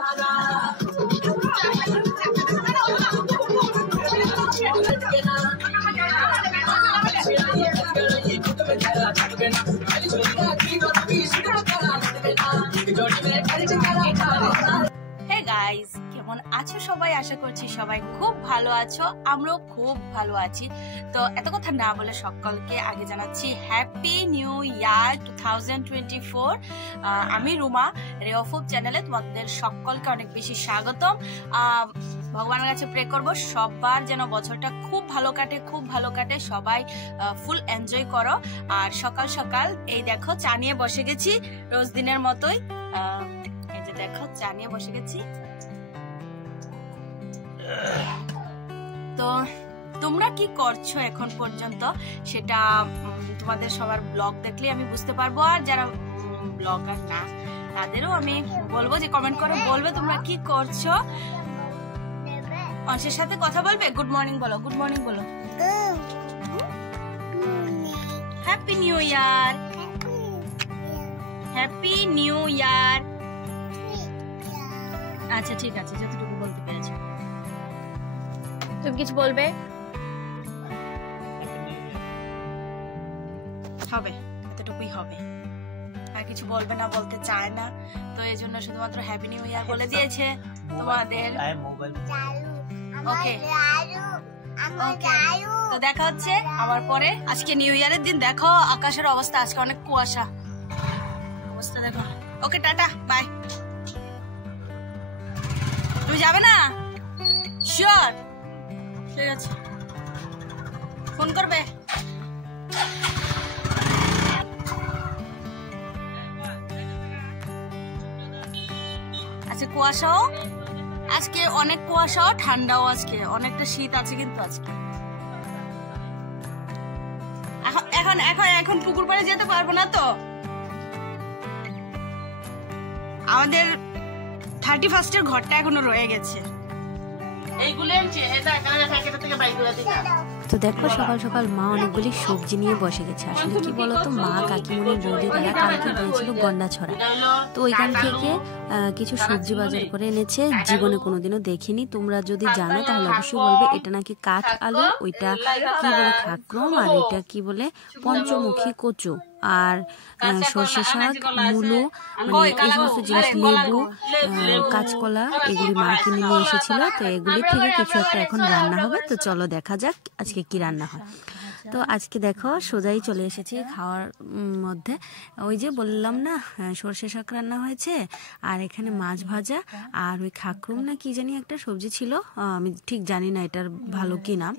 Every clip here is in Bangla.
Hey guys, কেমন আছো সবাই? আশা করছি সবাই খুব ভালো আছো, আমরাও খুব ভালো আছি। তো এত কথা না বলে সকলকে আগে জানাচ্ছি হ্যাপি নিউ ইয়ার 2024। আমি রুমা, রেওফুব চ্যানেলে তোমাদের সকলকে অনেক বেশি স্বাগতম। ভগবানের কাছে প্রে করব সবার যেন বছরটা খুব ভালো কাটে, সবাই ফুল এনজয় করো। আর সকাল সকাল এই দেখো চা নিয়ে বসে গেছি রোজ দিনের মতোই। এই যে দেখো চা নিয়ে বসে গেছি। তো তোমরা কি করছো এখন পর্যন্ত সেটা তোমাদের সবার ব্লগ দেখলে আমি বুঝতে পারবো, আর যারা ব্লগার না তাদেরও আমি বলবো যে কমেন্ট করে বলবে তোমরা কি করছো। অংশের সাথে কথা বলবে। গুড মর্নিং বলো, গুড মর্নিং বলো। Happy new year, happy new year. আচ্ছা ঠিক আছে, যতটুকু বলতে পেরেছো। তুমি কিছু বলবে? হবে, এতটুকুই হবে, আর কিছু বলবে না, বলতে চায় না। তো এই জন্য শুধুমাত্র হ্যাপি নিউ ইয়ার বলে দিয়েছে তোমাদের। ওকে, তো দেখা হচ্ছে আমার পরে। আজকে নিউ ইয়ারের দিন দেখো আকাশের অবস্থা, আজকে অনেক কুয়াশা অবস্থা দেখো। Okay tata, bye. তুমি যাবে না? শিওর? ঠিক আছে, ফোন করবে। আজকে কুয়াশাও, আজকে অনেক কুয়াশাও ঠান্ডাও, আজকে অনেকটা শীত আছে কিন্তু আজকে। এখন পুকুর পাড়ে যেতে পারবো না তো। আমাদের 31-এর ঘরটা এখনো রয়ে গেছে। তো দেখো সকাল সকাল মা অনেকগুলি সবজি নিয়ে বসে গেছে। আসলে কি বলতো, মা কাকিমণি বৌদি তারা কালকে গিয়েছিল গন্ডাছড়া, তো ওইখান থেকে কিছু সবজি বাজার করে এনেছে। জীবনে কোনোদিনও দেখিনি, তোমরা যদি জানো তাহলে অবশ্যই বলবে। এটা নাকি কাঠ আলু, ওইটা কি বলে খাক্রম, আর এটা কি বলে পঞ্চমুখী কচু, আর সর্ষে শাক, মূলো, মানে এই সমস্ত জিনিস, লেবু, কাঁচকলা, এগুলি মা কিনে নিয়ে এসেছিল। তো এগুলি থেকে কিছু একটা এখন রান্না হবে। তো চলো দেখা যাক আজকে কি রান্না হয়। তো আজকে দেখো সোজাই চলে এসেছি খাওয়ার মধ্যে। ওই যে বললাম না, সর্ষে শাক রান্না হয়েছে, আর এখানে মাছ ভাজা, আর ওই খাকরুম না কি জানি একটা সবজি ছিল, আমি ঠিক জানি না এটার ভালো কি নাম।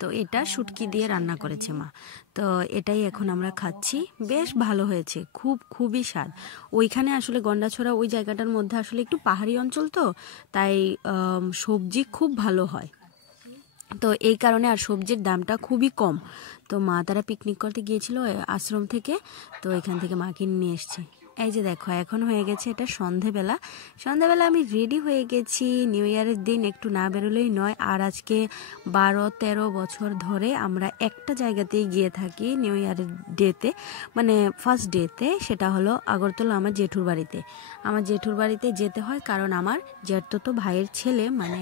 তো এটা শুটকি দিয়ে রান্না করেছে মা। তো এটাই এখন আমরা খাচ্ছি। বেশ ভালো হয়েছে, খুবই স্বাদ। ওইখানে আসলে গন্ডাছড়া ওই জায়গাটার মধ্যে আসলে একটু পাহাড়ি অঞ্চল, তো তাই সবজি খুব ভালো হয়। তো এই কারণে, আর সবজির দামটা খুবই কম। তো মা তারা পিকনিক করতে গিয়েছিল আশ্রম থেকে, তো এখান থেকে মা কিনে নিয়ে এসছে। এই যে দেখো এখন হয়ে গেছে এটা সন্ধেবেলা আমি রেডি হয়ে গেছি। নিউ ইয়ারের দিন একটু না বেরোলেই নয়। আর আজকে 12-13 বছর ধরে আমরা একটা জায়গাতেই গিয়ে থাকি নিউ ইয়ারের ডেতে, মানে ফার্স্ট ডেতে। সেটা হলো আগরতলা আমার জেঠুর বাড়িতে। আমার জেঠুর বাড়িতে যেতে হয় কারণ আমার জ্যাঠতো ভাইয়ের ছেলে, মানে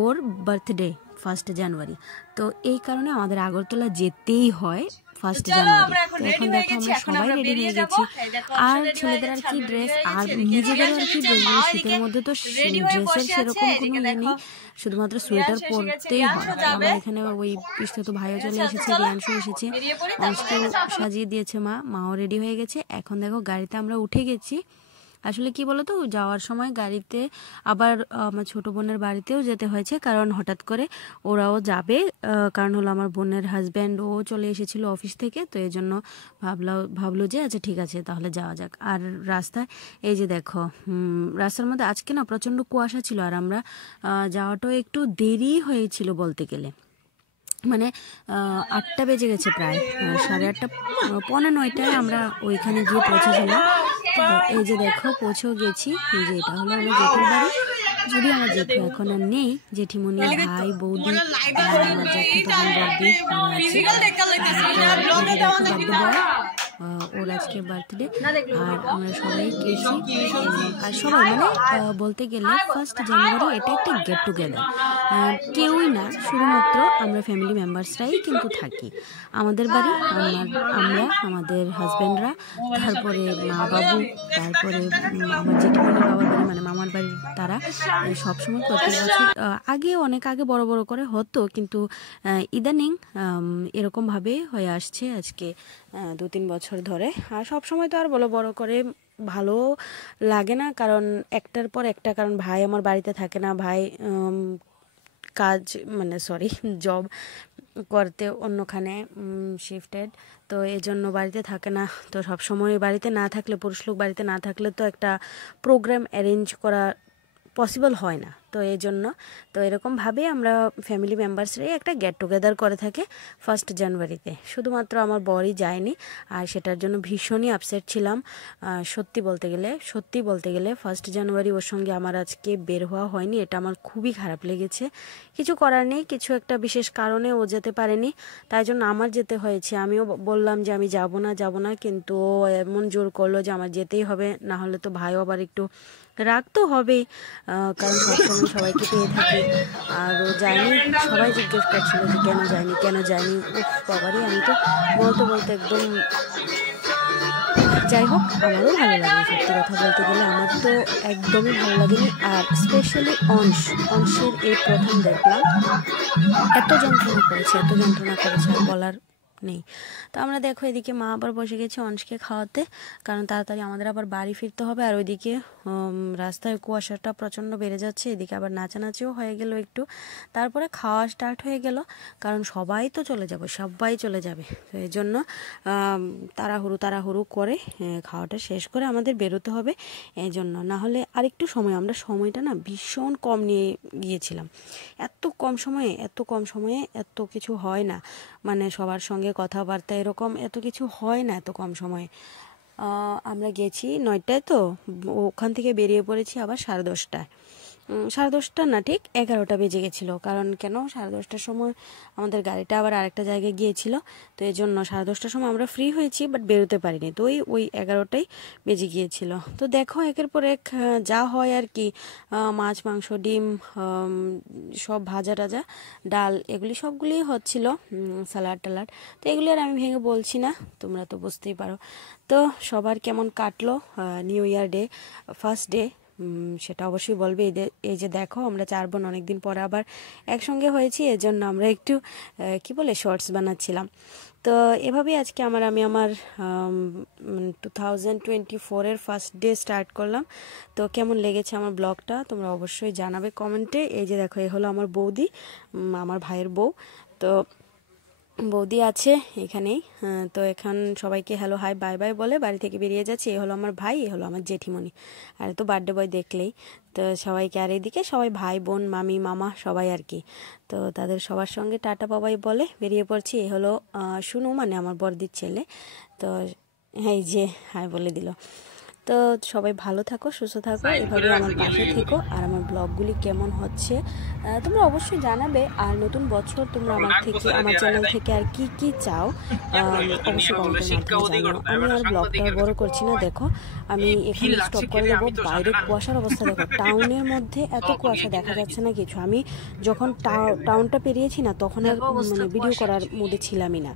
ওর বার্থডে 1 জানুয়ারি। তো এই কারণে আমাদের আগরতলা যেতেই হয় 1 জানুয়ারি। তো এখন দেখো আমরা সবাই রেডি হয়ে গেছি। আর ছেলেদের আর কি ড্রেস, আর নিজেদের আর কি ড্রেস, শীতের মধ্যে তো ড্রেসের সেরকম কোনো ইয়ে নেই, শুধুমাত্র সোয়েটার পরতেই হয়। আমরা এখানে ওই পিসতো ভাইও চলে এসেছে, রিয়াংশু এসেছে, অংশকেও সাজিয়ে দিয়েছে মাও রেডি হয়ে গেছে। এখন দেখো গাড়িতে আমরা উঠে গেছি। আসলে কি বলতো, যাওয়ার সময় গাড়িতে আবার আমার ছোট বোনের বাড়িতেও যেতে হয়েছে, কারণ হঠাৎ করে ওরাও যাবে। কারণ হলো আমার বোনের হাজব্যান্ড ও চলে এসেছিল অফিস থেকে, তো এই জন্য ভাবলো যে আচ্ছা ঠিক আছে তাহলে যাওয়া যাক। আর রাস্তায় এই যে দেখো, রাস্তার মধ্যে আজকে না প্রচণ্ড কুয়াশা ছিল, আর আমরা যাওয়াটাও একটু দেরি হয়েছিল বলতে গেলে। মানে 8টা বেজে গেছে, প্রায় 8:30, 8:45 আমরা ওইখানে গিয়ে পৌঁছেছিলাম। তো এই যে দেখো পৌঁছেও গেছি। এই যে এটা হলো আমার জেঠুর বাড়ি। যদি আমার জেঠু এখন আর নেই, জেঠিমণি, ভাই, বৌদি, আমার জ্যাঠাতো বোন বড়দি আছে। ওর আজকে বার্থডে, আর আমরা সবাই গেছি। আর সবাই বলতে গেলে 1 জানুয়ারি এটা একটা গেট টুগেদার, কেউই না, শুধুমাত্র আমরা ফ্যামিলি মেম্বার্সরাই কিন্তু থাকি। আমাদের বাড়ি আমরা আমাদের হাজব্যান্ডরা, তারপরে মা বাবু, তারপরে আমার জেঠিমণির বাবার বাড়ি মামার বাড়ি, তারা সবসময় প্রত্যেক বছর অনেক আগে বড় বড় করে হতো, কিন্তু ইদানিং এরকমভাবে হয়ে আসছে আজকে 2-3 বছর ধরে। আর সবসময় তো আর বড় করে ভালো লাগে না, কারণ একটার পর একটা, কারণ ভাই আমার বাড়িতে থাকে না, ভাই কাজ জব করতে অন্যখানে শিফটেড, তো এই জন্য বাড়িতে থাকে না। তো সবসময় বাড়িতে না থাকলে, পুরুষ লোক বাড়িতে না থাকলে তো একটা প্রোগ্রাম অ্যারেঞ্জ করা পসিবল হয় না। তো এই জন্য তো এরকমভাবে আমরা ফ্যামিলি মেম্বার্সরাই একটা গেট টুগেদার করে থাকে 1 জানুয়ারিতে। শুধুমাত্র আমার বরই যায়নি, আর সেটার জন্য ভীষণই আপসেট ছিলাম। সত্যি বলতে গেলে 1 জানুয়ারি ওর সঙ্গে আমার আজকে বের হওয়া হয়নি, এটা আমার খুবই খারাপ লেগেছে। কিছু করার নেই, কিছু একটা বিশেষ কারণে ও যেতে পারেনি, তাই জন্য আমার যেতে হয়েছে। আমিও বললাম যে আমি যাব না, কিন্তু ও এমন জোর করলো যে আমার যেতেই হবে, না হলে তো ভাইও আবার একটু রাগ তো হবেই, কারণ সবসময় সবাইকে পেয়ে থাকি। আর ও যায়নি, সবাই জিজ্ঞেস করছিল যে কেন যায়নি। বাবারই, আমি তো বলতে একদম, যাই হোক, আমারও ভালো লাগে। সত্যি কথা বলতে গেলে আমার তো একদমই ভালো লাগেনি। আর স্পেশালি অংশের এই প্রথম দেখলাম, এত যন্ত্রণা করেছে আর বলার নেই। তো আমরা দেখো এদিকে মা আবার বসে গেছে অংশকে খাওয়াতে, কারণ তাড়াতাড়ি আমাদের আবার বাড়ি ফিরতে হবে। আর ওইদিকে রাস্তায় কুয়াশাটা প্রচণ্ড বেড়ে যাচ্ছে, এদিকে আবার নাচানাচিও হয়ে গেল একটু, তারপরে খাওয়া স্টার্ট হয়ে গেল, কারণ সবাই চলে যাবে। তো এই জন্য তাড়াহুড়ো করে খাওয়াটা শেষ করে আমাদের বেরোতে হবে। এই জন্য, না হলে আরেকটু সময়, আমরা সময়টা না ভীষণ কম নিয়ে গিয়েছিলাম। এত কম সময়ে এত কিছু হয় না, সবার সঙ্গে কথাবার্তা এরকম এত কিছু হয় না এত কম সময়ে। আমরা গেছি 9টায়, তো ওখান থেকে বেরিয়ে পড়েছি আবার 10:30টায়। 10:30 না, ঠিক 11টা বেজে গেছিলো। কারণ কেন, 10:30টার সময় আমাদের গাড়িটা আবার আরেকটা জায়গায় গিয়েছিল, তো এই জন্য 10:30টার সময় আমরা ফ্রি হয়েছি, বাট বেরোতে পারিনি। তো ওই 11টাই বেজে গিয়েছিল। তো দেখো একের পর এক যা হয় আর কি, মাছ, মাংস, ডিম, সব ভাজা টাজা, ডাল, এগুলি সবগুলিই হচ্ছিল, স্যালাড টালাড। তো এগুলি আর আমি ভেঙে বলছি না, তোমরা তো বুঝতেই পারো। তো সবার কেমন কাটলো new year day, first day, সেটা অবশ্যই বলবে। এই যে দেখো, আমরা 4 বোন অনেকদিন পরে আবার একসঙ্গে হয়েছি, এজন্য আমরা একটু শর্টস বানাচ্ছিলাম। তো এভাবেই আজকে আমি আমার 2024-এর ফার্স্ট ডে স্টার্ট করলাম। তো কেমন লেগেছে আমার ব্লগটা তোমরা অবশ্যই জানাবে কমেন্টে। এই যে দেখো, এই হলো আমার বৌদি, আমার ভাইয়ের বউ। তো বৌদি আছে এখানেই। তো এখন সবাইকে হ্যালো হাই বাই বাই বলে বাড়ি থেকে বেরিয়ে যাচ্ছে। এ হলো আমার ভাই, এ হলো আমার জেঠিমণি, আর তো বার্থডে বয় দেখলেই তো সবাইকে। আর এদিকে সবাই ভাই বোন, মামি, মামা, সবাই আর কি। তো তাদের সবার সঙ্গে টাটা বাবাই বলে বেরিয়ে পড়ছি। এ হলো শুনু, আমার বড়দির ছেলে। তো এই যে হাই বলে দিল। তো সবাই ভালো থাকো, সুস্থ থাকো, এভাবে আমার পাশে থেকো। আর আমার ব্লগগুলি কেমন হচ্ছে তোমরা অবশ্যই জানাবে। আর নতুন বছর তোমরা আমার চ্যানেল থেকে আর কি চাও অবশ্যই কমেন্টের মাধ্যমে জানাও। আমি আর ব্লগটা বড় করছি না, দেখো আমি এখানে স্টপ করে দেবো। বাইরে কুয়াশার অবস্থা দেখো, টাউনের মধ্যে এত কুয়াশা দেখা যাচ্ছে না কিছু। আমি যখন টাউনটা পেরিয়েছি না, তখন আর ভিডিও করার মুডে ছিলামই না।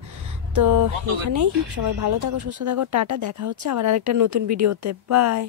তো এখানেই সবাই ভালো থাকো, সুস্থ থাকো, টাটা। দেখা হচ্ছে আবার আরেকটা নতুন ভিডিওতে। বাই।